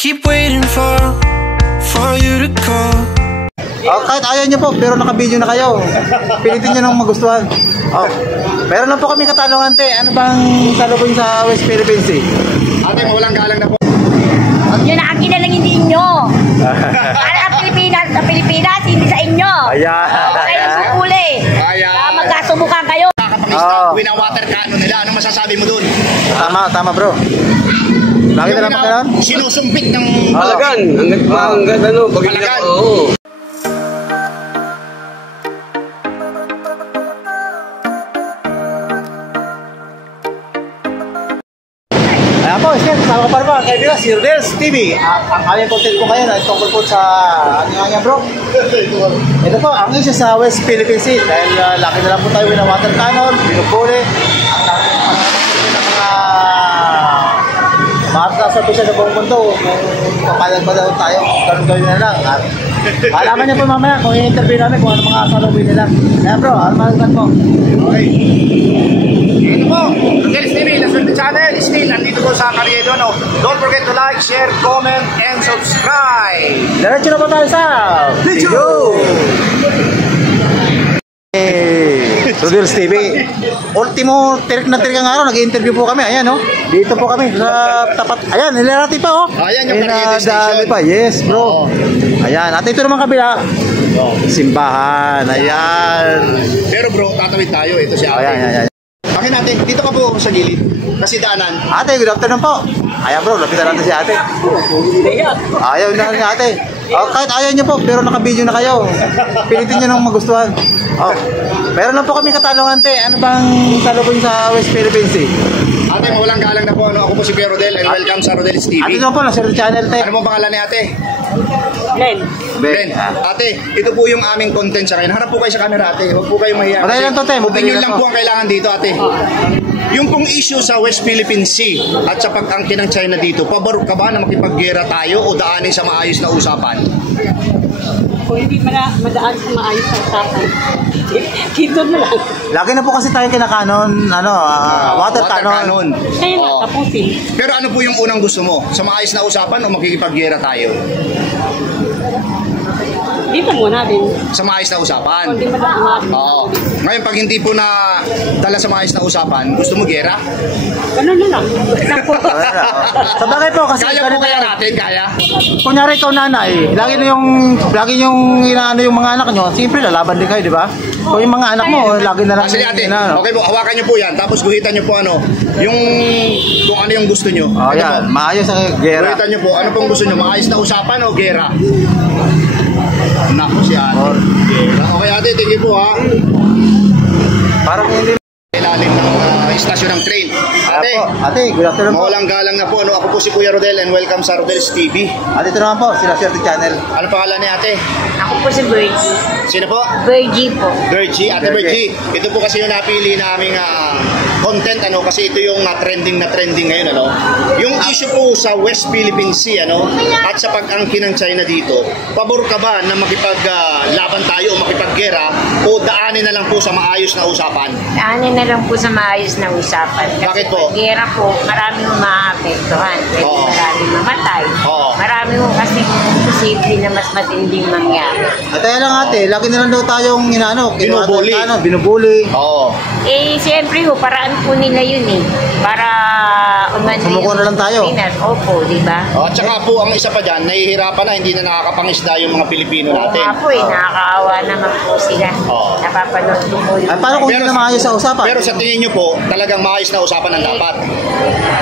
keep waiting for you to call. Kahit ayaw nyo po, pero naka-video na kayo. Pilitin nyo nang magustuhan. Meron lang po kami katanungan, te. Ano bang salubong sa West Philippines Sea? Ate, mawalang galang na po. Huwag nyo na akin na lang hindi nyo. Para sa Pilipinas, hindi sa inyo. Ayan. Kayo sukuli. Ayan. Magkasubukan kayo. Kakapangista, wina-water cannon nila. Ano masasabi mo dun? Tama bro. Lagi na lang pa kailan? Sinusumpit ng Palagan. Hanggang ano, Palagan. Oo. Ayan po, kasama ko pa naman, kaibigan, si Rodel's TV. Ang aming content ko ngayon ay tungkol po sa, ano nga niya bro? Ito po, ang isa sa West Philippines Sea. Dahil laki na lang po tayo ng water cannon, binupuli. Ang laki ng mga marta sa pisa sa buong mundo. Kung papayag ba daw tayo, ganun na lang. At alaman niyo po mamaya kung i-interview namin kung ano mga salubin nila. Kaya bro, ano masasabi mo? Okay. Ito po, Rodel's TV, Laswerte Channel. Still, nandito po sa Carriedo. No? Don't forget to like, share, comment, and subscribe. Diretso na po tayo sa video! Rodel's TV. Ultimo, tirik na tirik ang araw, nag-interview po kami. Ayan, no? Dito po kami sa tapat. Ayan, nilarati pa, oh. Ayan, yung Carriedo Station. Pa. Yes, bro. Ayan, at ito naman kabila. Simbahan. Ayan. Pero bro, tatawid tayo. Ito si ate. Ayan. Bakit natin, dito ka po sa gilid. Kasi daanan. Ate, good afternoon po. Ayan bro, lapitan natin si ate. Ayaw na ni ate. Kahit ayaw nyo po, pero naka-video na kayo. Pilitin nyo nang magustuhan. Meron lang po kami katanungan, te. Ano bang salubong sa West Philippines Sea? Ate, mawalang galang na po. Ano? Ako po si Kuya Rodel and welcome sa Rodel's TV. Ate naman po, Laswerte Channel, te. Ano mo pangalan ni ate? Len. Ate, ito po yung aming content sa ngayon. Harap po kayo sa camera, ate. Huwag po kayong mahiya. Patay lang to, te. Opinion lang po ang kailangan dito, ate. Yung pong issue sa West Philippine Sea at sa pag-angkin ng China dito, pabor ka ba na makipaggera tayo o daanin sa maayos na usapan? Kung hindi madaan sa maayos sa usapan, dito na lang. Lagi na po kasi tayo kinakanon, water cannon. Kaya nga, tapusin. Pero ano po yung unang gusto mo? Sa maayos na usapan o makikipaggera tayo? Dito muna din. Sa maayos na usapan? Kung di madaan. Oo. Ngayon, pag hindi po na dala sa maayos na usapan, gusto mo gera? Ganun na lang. Sa bagay po, kasi Kaya po kaya natin, kaya? kunyari ikaw nanay, lagi yung inaano yung mga anak nyo, siyempre lalaban din kayo, di ba? Kung yung mga anak mo, lagi na lang. Kasi ate, okay po, hawakan nyo po yan, tapos guhitan nyo po yung kung ano yung gusto nyo. Yan, maayos ang gera. Guhitan nyo po, ano pong gusto nyo, maayos na usapan o gera? Naku si ate. Gera. Okay ate, thank you po ha. Parang hindi. Ilalim ng istasyon ng train. Ate, good afternoon po. Mawalang galang na po. Ako po si Kuya Rodel and welcome sa Rodel's TV. At ito naman po, si Laswerte Channel. Ano pangalan ni ate? Ako po si Virgie. Sino po? Virgie po. Virgie. Ate Virgie. Ito po kasi yung napili naming content kasi ito yung trending ngayon Yung issue po sa West Philippine Sea at sa pag-angkin ng China dito. Pabor ka ba na makipaglaban tayo o makipaggera o daanin na lang po sa maayos na usapan? Daanin na lang po sa maayos na usapan. Kasi bakit po? Gera po, marami mo maapektuhan. Marami mamatay. Marami mo kasi posible na mas matinding mangyari. At kaya lang ate, lagi na lang daw tayong binubuli. Oo. Siyempre ho, paraan po nila yun para sumuko na lang tayo. Opo, di ba? At saka po, ang isa pa dyan, nahihirapan na, hindi na nakakapangisda yung mga Pilipino natin. Oo nga po nakakaawa naman po sila. Napapanood po po yun. Paano kung hindi na maayos sa usapan? Pero sa tingin nyo po, talagang maayos na usapan ang dapat.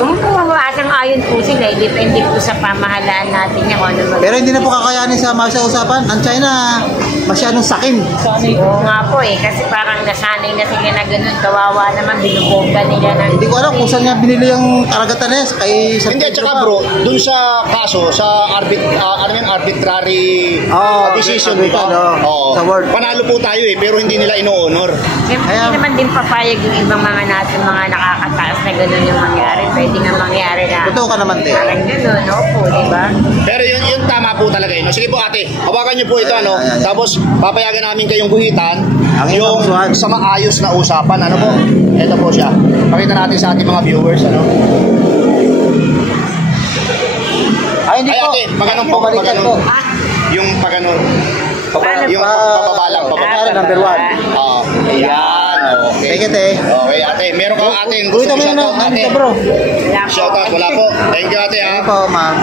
Kung po asang-ayon po sila, depende po sa pamahalaan natin yan. Pero hindi na po kakayanin sa maayos na usapan. Ang China, masyadong sakim. Oo nga po kasi parang nasanay na sila na ganun. Kawawa naman, binubongga nila na. Hindi ko alam kung saan niya binili yung karagatan niya Hindi, at saka bro, dun sa kaso, sa arbitrary decision, di ba? Sa word. Panalo po tayo pero hindi nila ino-honor. Siyempre, hindi naman din papayag yung ibang mga natin, mga nakakataas na ganun yung mangyari. Pwede nga mangyari na. Totoo ka naman, te. Parang ganun, opo, di ba? Pero yun tama po talaga Sige po ate, hawakan niyo po ito Tapos papayagan namin kayong guhitan yung sa maayos na usapan. Ano po? Ito po siya. Pakita natin sa ating mga viewers. Ay, hindi Ay, po. ate, pag ganun po, pag Balikan ganun. po. Yung pag ganun. Paano Yung po? pababalang, Pababalang, number 1. Oo. Ayan. Okay. Thank you, te. Okay, ate. Meron ka ate. Gusto mo yun na, ate. bro. Shoutout, wala po. Thank you, ate, ha. Ayan po, ma'am.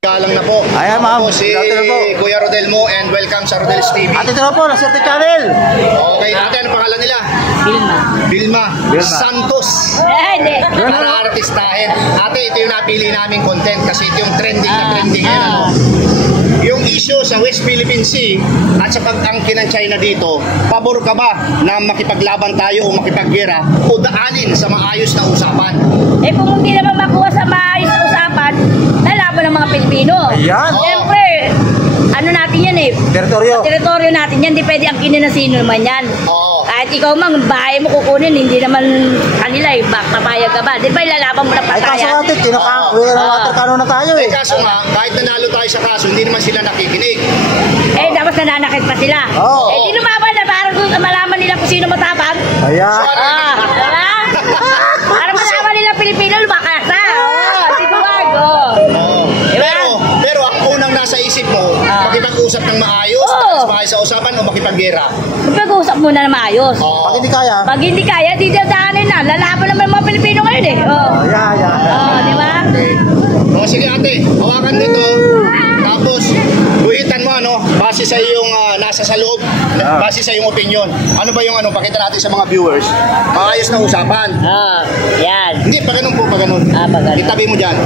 Galang na po. Ayan, ma'am. Ako si Shoutout na po. Kuya Rodel mo and welcome sa Rodel's TV. Ate, ito na po, Swerte Channel. Okay, ate, ano pangalan nila? Vilma. Vilma Santos. Hindi. Para artistahin. Ate, ito yung napili naming content kasi ito yung trending na trending ngayon. Ano? Yung issue sa West Philippine Sea at sa pag-angkin ng China dito, pabor ka ba na makipaglaban tayo o makipaggera o daanin sa maayos na usapan? Eh kung hindi naman makuha sa maayos na usapan, lalaban ng mga Pilipino. Ayan. Siyempre, ano natin yan eh. Teritoryo. Teritoryo natin yan, di pwede angkinin ng sino naman yan. Oo. Kahit ikaw mang, bahay mo kukunin, hindi naman kanila eh, papayag ka ba? Di ba ilalaban mo ng Ay, kaso patayan? natin, water cannon na tayo Eh eh. kaso nga, kahit nanalo tayo sa kaso, hindi naman sila nakikinig. Eh, dapat nananakit pa sila. Oo. Eh, di lumaban na para malaman nila kung sino matapang. Ayan. Diba? Para malaman nila Pilipino, lumakas na. Si Buwag, Oo. Diba? Pero ang unang nasa isip mo, makipag-usap ng maayos, Oo. maayos sa usapan o makipaggera. Pag-uusap muna na maayos. Oo. Pag hindi kaya. Pag hindi kaya, di dadaanin na. Lalaban naman mga Pilipino ngayon eh. Ayan, ayan. Di ba? O sige ate, hawakan nito. Tapos, guhitan mo ano, base sa iyong nasa sa loob, base sa iyong opinion. Ano ba yung ano, pakita natin sa mga viewers. Maayos na usapan. Yan. Hindi, pa ganun po, pa ganun. Pa ganun. Itabi mo dyan.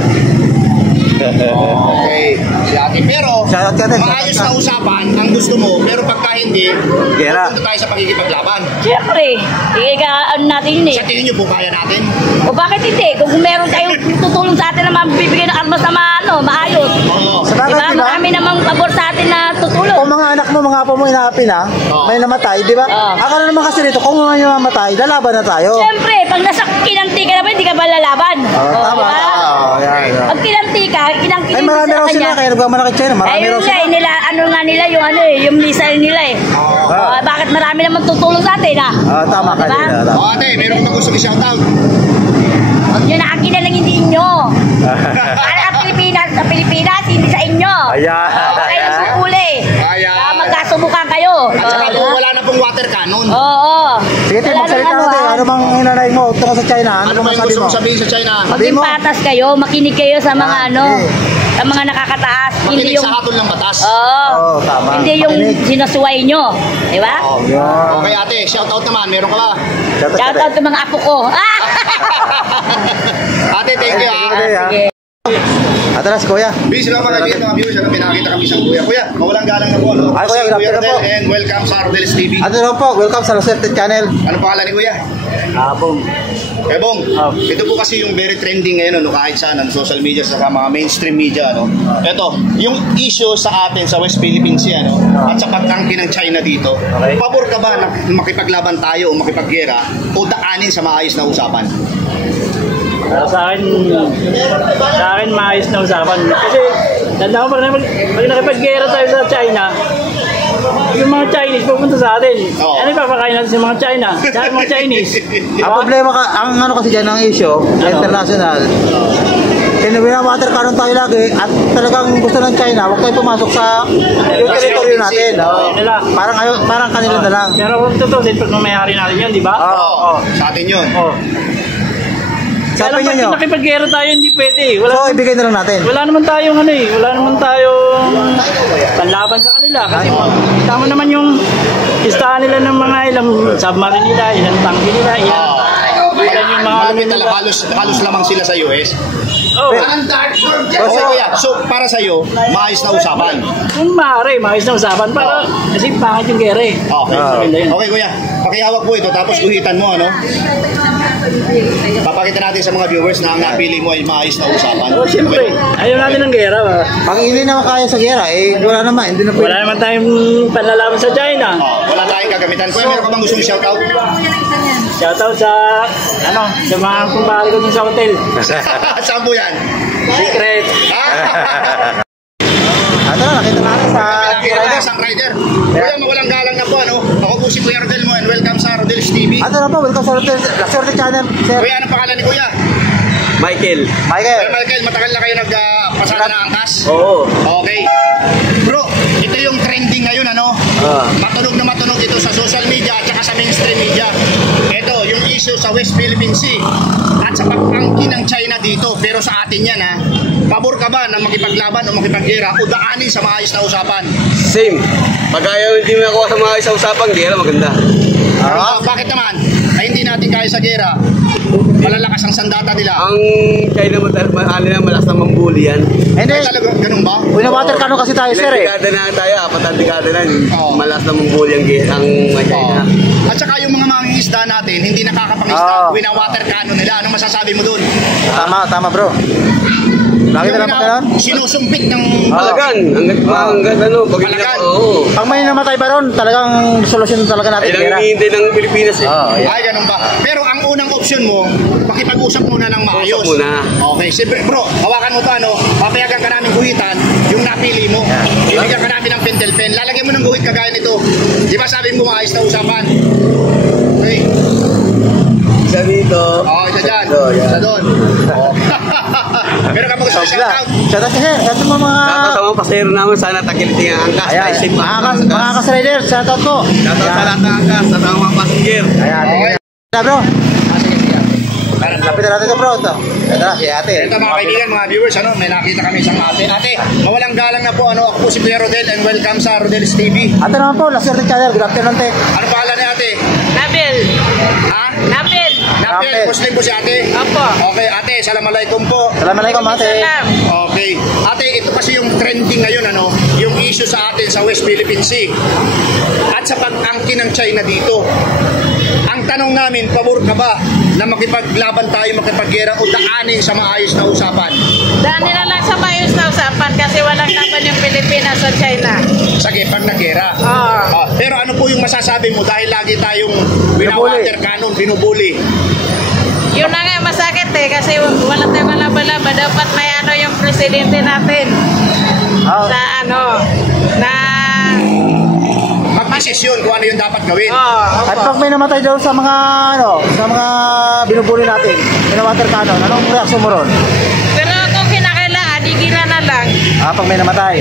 Okay. Si ate, pero Shoutout ka din, maayos shoutout na ka. usapan ang gusto mo, pero pagka hindi, Gera. punta tayo sa pagkikipaglaban. Siyempre, ano natin yun eh. Sa tingin nyo po, kaya natin? O bakit hindi? Kung meron tayong tutulong sa atin na mabibigyan ng armas na maayos. Oo. Sa bagay, Diba? diba? Marami namang pabor sa atin na tutulong. Kung mga anak mo, mga apo mo inaapin ha, may namatay, di ba? Oo. Akala naman kasi dito, kung mga namatay, lalaban na tayo. Siyempre, pag nasa kinanti ka naman, hindi ka ba lalaban? Tama. Diba? Oo, yan, yan. Pag kinanti ka, kinangkin Ay, din marami sa raw sila, kanya. kaya nagmamalaki China, marami Ayun raw nga, sila. nila, ano nga nila, yung ano eh, yung missile nila eh. Bakit marami naman tutulong sa atin ah? Tama ka Diba? nila. O ate, meron ka gusto i-shoutout? Yun ang akin na lang hindi inyo. Para sa Pilipinas, hindi sa inyo. Ayan. Kayo ang sukuli. Ayan. Kaya magkasubukan kayo. At saka Diba? po, wala na pong water cannon. Oo. Sige, Tim, Wala magsalita nang ka, Tim. Ano bang hinanay mo tungkol sa China? Ano Ano ba bang yung sabi gusto mo? mong sabihin sa China? Maging mo. patas kayo, makinig kayo sa mga Yan, ano, eh. sa mga nakakataas. Hindi Makinig yung, sa hatol ng batas. Oo. Tama. Hindi yung Makinig. sinasuway nyo. Di ba? Yun. Okay ate, shoutout naman. Meron ka ba? Shout out sa mga apo ko. Ate, thank you Thank you, ha. Ate. Sige. Atras, kuya. Busy lang mga kaibigan mga viewers. Pinakita kami sa kuya. Kuya, mawalang galang na po. Ano? Ay, kuya, Si good afternoon Rodel po. and welcome sa Rodel's TV. Ano naman po, welcome sa Swerte Channel. Ano pangalan ni kuya? Abong. Bong, ito po kasi yung very trending ngayon, ano, kahit saan, ano, social media, sa mga mainstream media, ano. Ito, yung issue sa atin sa West Philippine Sea, ano, at sa pagtangki ng China dito, Okay. pabor ka ba na makipaglaban tayo o makipaggera o daanin sa maayos na usapan? Sa akin maayos na usapan. Kasi, tanda ko pag nakipaggera tayo sa China, yung mga Chinese pupunta sa atin. Oo. Ano ipapakain natin sa mga China? Sa mga Chinese. Ang problema ka, ang ano kasi dyan ang issue, sa international, water cannon tayo lagi at talagang gusto ng China, huwag tayo pumasok sa yung teritoryo natin. Nila. Parang kanila na lang. Pero kung tutusin, pag mamayari natin yun, di ba? Oo. Sa atin yun. Oo. Sa Kaya lang opinion nyo, pag nakipaggera tayo, hindi pwede. so ibigay na lang natin. Wala naman tayong ano eh, wala naman tayong panlaban sa kanila kasi tama naman yung listahan nila ng mga ilang submarine nila, ilang tangke nila, ilan yung mga Malapit na halos lamang sila sa US. oh, Okay, kuya. So, para sa'yo, maayos na usapan. kung maaari, maayos na usapan para kasi pangit yung gera eh. Okay. Maganda yun. Okay, kuya. Pakihawak po ito, tapos guhitan mo, ano? Papakita natin sa mga viewers na ang napili mo ay maayos na usapan. Oh, siyempre, ayaw natin ng gera. Pag hindi naman kaya sa gera, wala naman, hindi na pwede. Wala naman tayong panlalaban sa China. Wala tayong gagamitan. Kuya, meron ka bang gustong shoutout? Shoutout sa sa mga kumpare ko dun sa hotel. Saan po yan? Secret. Ito na, nakita natin sa Nakakita na isang rider. Kuya, mawalang galang na po, ano? Ako po si Kuya Rodel mo and welcome sa Rodel's TV. Ano na po, welcome sa Swerte Channel, sir. Kuya, anong pangalan ni Kuya? Michael. Sir Michael, matagal na kayo nagpasada ng angkas? Oo. Okay. Bro, ito yung trending ngayon, ano? Matunog na matunog ito sa social media at saka sa mainstream media. Ito, yung issue sa West Philippine Sea at sa pag-angkin ng China dito. Pero sa atin yan, ha? Pabor ka ba na makipaglaban o makipaggera o daanin sa maayos na usapan? Same. Pag ayaw hindi mo ako sa mga isa usapan, gera maganda. Bakit naman? Ay hindi natin kaya sa gera. Malalakas ang sandata nila. Ang China malas na mambuli yan. Hindi. Ay talaga, ganun ba? Winawater cannon kasi tayo, sir, eh. Dekada na tayo, 4 dekada na. Oo. Malas na mambuli ang China. At saka yung mga mangingisda natin, hindi nakakapangista. Winawater cannon nila. Anong masasabi mo dun? Tama, bro. Lagi na lang pagkaroon? Sinusumpit ng... Palagan. Hanggang ano. Palagan. Oo. Pag may namatay ba ron, talagang solusyon talaga natin. Ay lang hindi ng Pilipinas eh. Ay, ganun ba? Pero ang unang option mo, makipag-usap muna ng maayos. Usap muna. Okay, siyempre, bro, hawakan mo to, ano, papayagan ka namin guhitan, yung napili mo. Bibigyan ka namin ng pentel pen. Lalagyan mo ng guhit kagaya nito. Di ba sabi mo maayos na usapan? Okay. Isa dito. Isa dyan. Isa doon. Meron ka mag-gusto shoutout? Shoutout kasi, ito mga... Shoutout sa mga pasero namin, sana takiliting ang angkas. Ayan, mga angkas rider, shoutout po. Shoutout sa lahat ng angkas, sa mga passenger. Ayan, bro. Lapit na natin ito, bro. Ito si ate. Ito mga kaibigan, mga viewers, ano, may nakita kami isang ate. Ate, mawalang galang na po, ano, ako po si Kuya Rodel and welcome sa Rodel's TV. Ate naman po, Lasir de Channel. Good afternoon, te. Ano pangalan ni ate? Nabil. Ha? Nabil. Napil, Muslim po si ate? Opo. Okay, ate, assalamualaikum po. Assalamualaikum, ate. Salam. Okay. Ate, ito kasi yung trending ngayon, ano, yung issue sa atin sa West Philippine Sea. At sa pag-angkin ng China dito. Ang tanong namin, pabor ka ba na makipaglaban tayo, makipaggera o daanin sa maayos na usapan? Daan nila lang sa maayos na usapan kasi walang laban yung Pilipinas sa China. Sige, pag nagera. Oo. Pero ano po yung masasabi mo dahil lagi tayong winawater cannon, binubuli? Yun na nga masakit eh kasi wala tayong malaban-laban. Dapat may ano yung presidente natin sa ano na Magdesisyon kung ano yung dapat gawin. At pag may namatay daw sa mga binubuli natin, winawater cannon, anong reaksyon mo ron? pero kung kinakailangan, digila na lang. Pag may namatay.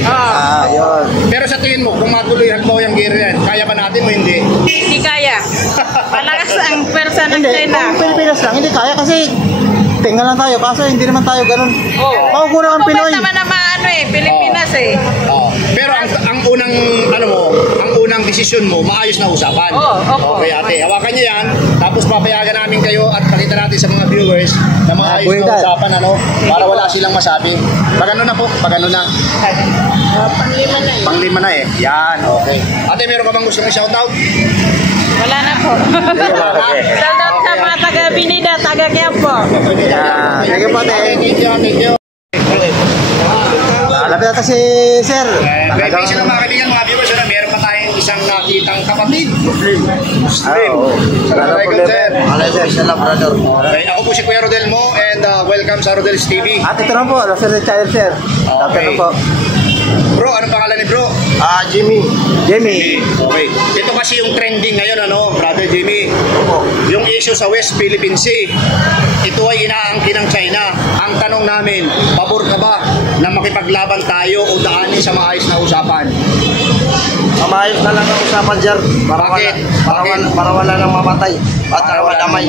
Yun. Pero sa tingin mo, kung matuloy mo yung gera yan, kaya ba natin o hindi? Hindi kaya. Malakas ang persa ng Hindi, China. kung Pilipinas lang, hindi kaya kasi tingnan lang tayo, kaso hindi naman tayo ganun. Makukulang ang Pinoy. naman ang mga ano eh, Pilipinas eh. Pero ang unang ang unang desisyon mo, maayos na usapan. Opo. Okay, ate, hawakan niyo yan. Tapos papayagan namin kayo at pakita natin sa mga viewers na maayos na usapan, ano, para wala silang masabi. Pag ano na po, pag ano na. Panglima na eh. Panglima na eh. Yan, okay. Ate, meron ka bang gusto ng shoutout? Wala na po. Shoutout sa mga taga-Binida, taga-Quiapo. Thank you po, ate. Thank you. Lapit natin si Sir. May sila mga kaibigan, mga viewers, meron pa tayong isang nakitang kapatid. Muslim. Assalamualaikum, sir. Salam, brother. Okay, ako po si Kuya Rodel Mo and welcome sa Rodel's TV. At ito naman po, Lasir de Channel, sir. Lapit na po. Bro, anong pangalan ni bro? Jimmy. Okay. Ito kasi yung trending ngayon, ano, brother Jimmy. Yung issue sa West Philippine Sea. Ito ay inaangkin ng China. Ang tanong namin, pabor ka ba na makipaglaban tayo o daanin sa maayos na usapan? Mamayos na lang ang usapan, sir. Bakit? Para wala nang mamatay. At saka madamay.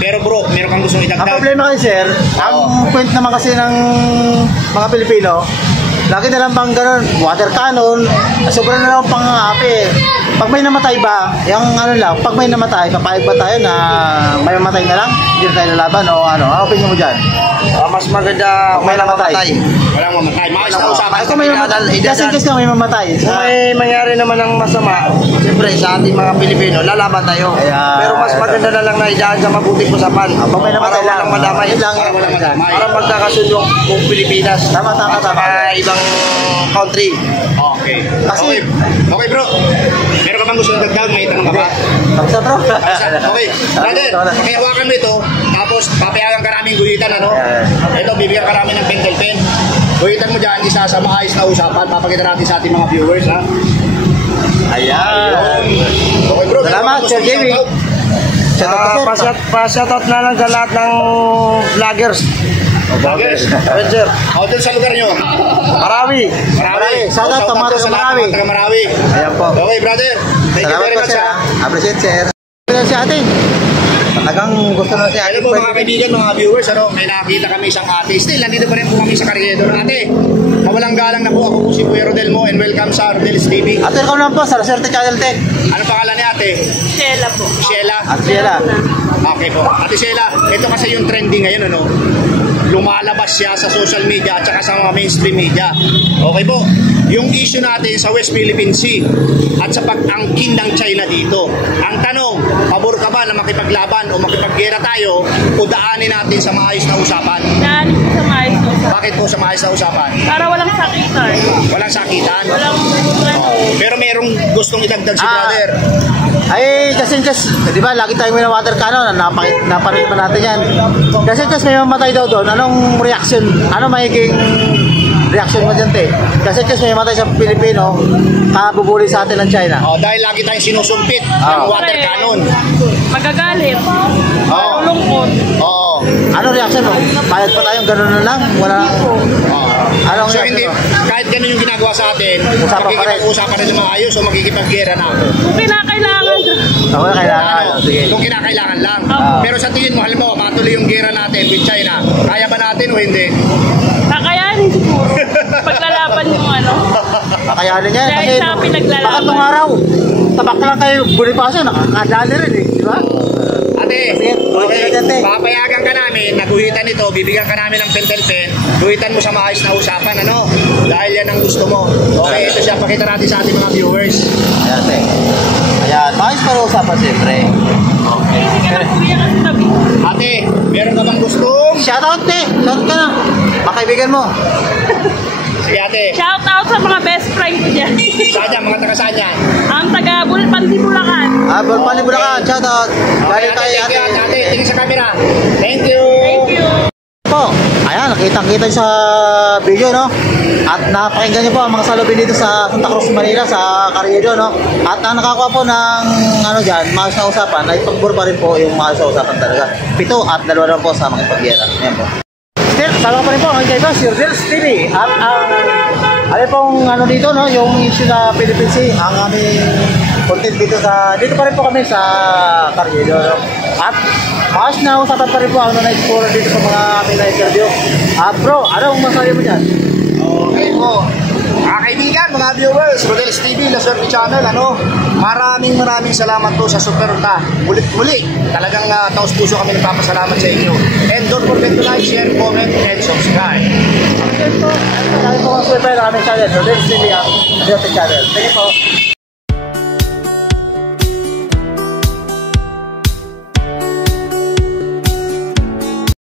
Pero bro, meron kang gustong Ang idagdag? problema kasi, sir, ang point naman kasi ng mga Pilipino, lagi na lang bang ganun, water cannon, sobrang na lang pang-aapi. Pag may namatay ba, yung ano lang, pag may namatay, papayag ba tayo na may mamatay na lang? Hindi na tayo lalaban o ano? Ano opinion mo dyan? Mas maganda Pag may namatay. Walang mamatay. Maayos na usapan. Kung may mamatay, just in case na may mamatay. Kung may mangyari naman ng masama, siyempre sa ating mga Pilipino, lalaban tayo. Ayan. Pero mas maganda na lang na idaan sa mabuting usapan. Pag may namatay para walang madamay. Yun lang. Para walang madamay. Para magkakasundo kung Pilipinas. Tama. At saka ibang country. Okay. Kasi- Okay bro. Meron ka bang gusto dagdag? May tanong ka ba? Tapos bro. Okay. Brother, kaya hawakan mo ito. Tapos papayagan ka namin guhitan, ano? Ito, bibigyan ka namin ng pentel pen. Guhitan mo dyan, isa sa maayos na usapan. Papakita natin sa ating mga viewers, ha? Ayan. Okay bro. Salamat, meron ka bang Sir gustong Jamie. shoutout? Shoutout po, sir. Pa-shoutout na lang sa lahat ng vloggers. Vloggers. Sir. Ako dun sa lugar nyo. Marami. Marawi. Shoutout sa mga taga Marawi. Taga Marawi. Ayan po. Okay, brother. Thank you Salamat very po, much, sir. ha. Appreciate, sir. Ayan si ate. Talagang gusto na si ate. Alam mo mga kaibigan, mga viewers, may nakakita kami isang ate. Still, nandito pa rin po kami sa Carriedo. Ate, mawalang galang na po. Ako po si Kuya Rodel mo and welcome sa Rodel's TV. Ate, welcome naman po sa Roserte Channel Tech. Ano pangalan ni ate? Sheila po. Sheila. At Sheila. Okay po. Ate Sheila, ito kasi yung trending ngayon, ano? Lumalabas siya sa social media at saka sa mga mainstream media. Okay po. Yung issue natin sa West Philippine Sea at sa pag-angkin ng China dito. Ang tanong, pabor ka ba na makipaglaban o makipaggera tayo o daanin natin sa maayos na usapan? Daan po sa mais ko. Bakit po sa maayos na usapan? Para walang sakitan. Walang sakitan. Walang Pero merong gustong idagdag si brother. Ay, kasi di ba, lagi tayong minawater cannon, napanood pa natin yan. Kasi may mamatay daw doon, anong reaction, ano magiging reaction mo dyan, te? Kasi may mamatay sa Pilipino, kabubuli sa atin ng China. Dahil lagi tayong sinusumpit ng water cannon. magagalit. Oo. Malulungkot. Oo. Ano reaction mo? Bayad pa tayong gano'n na lang? Wala. Anong So reaction hindi, mo? kahit ganun yung ginagawa sa atin, Usapan pa rin. makikipag-usapan rin ng maayos o makikipag-gera na. Kung kinakailangan. Ako na kailangan. Sige. Kung kinakailangan lang. Ah. Pero sa tingin mo, halimbawa, matuloy yung gera natin with China, kaya ba natin o hindi? Kakayanin siguro. Paglalaban yung ano. Kakayanin niya. Dahil Kasi sa pinaglalaban. baka itong araw, tabak na lang kayo, Bonifacio, nakakadali rin eh. Di ba? Ate, Sige, tuloy ka dyan, te. papayagan ka namin, naguhitan ito, bibigyan ka namin ng pentel pen, guhitan mo sa maayos na usapan, ano? Dahil yan ang gusto mo. Okay, ito siya, pakita natin sa ating mga viewers. Ayan, te. Ayan, maayos para usapan siyempre. Sige na kuya kasi tabi. Ate, meron ka bang gustong? Shoutout, te. Shoutout ka na. Mga kaibigan mo. Sige ate, Shout out sa mga best friend ko dyan. saan yan, mga taga saan yan? Ang taga Panti Bulacan. Bulpan ni Bulacan, shoutout. Okay, Galing tayo, ate, ate. ate, tingin sa camera. Thank you. Thank you. Po, ayan, nakita-kita sa video, no? At napakinggan niyo po ang mga salubin dito sa Santa Cruz, Manila, sa Carriedo, no? At ang nakakuha po ng, ano dyan, maayos na usapan, ay pagbor pa rin po yung maayos na usapan talaga. 7 at 2 naman po sa mga pagyera. Ayan po. Still, sama pa rin po ang kaiba, si Rodel's TV. At ang, ano pong ano dito, no? Yung issue na Philippine Sea, ang aming content dito dito pa rin po kami sa Carriedo, no? At maayos na usapan pa rin po ang na-explore dito sa mga aming na-interview. At bro, anong masabi mo dyan? Okay po. Mga kaibigan, mga viewers, Rodel's TV, La Suerte Channel, ano? Maraming salamat po sa suporta. Muli, talagang taos puso kami nagpapasalamat sa inyo. And don't forget to like, share, comment, and subscribe. Salamat po ang subscribe ng aming channel, Rodel's TV, ang Rodel's Channel. Thank you po.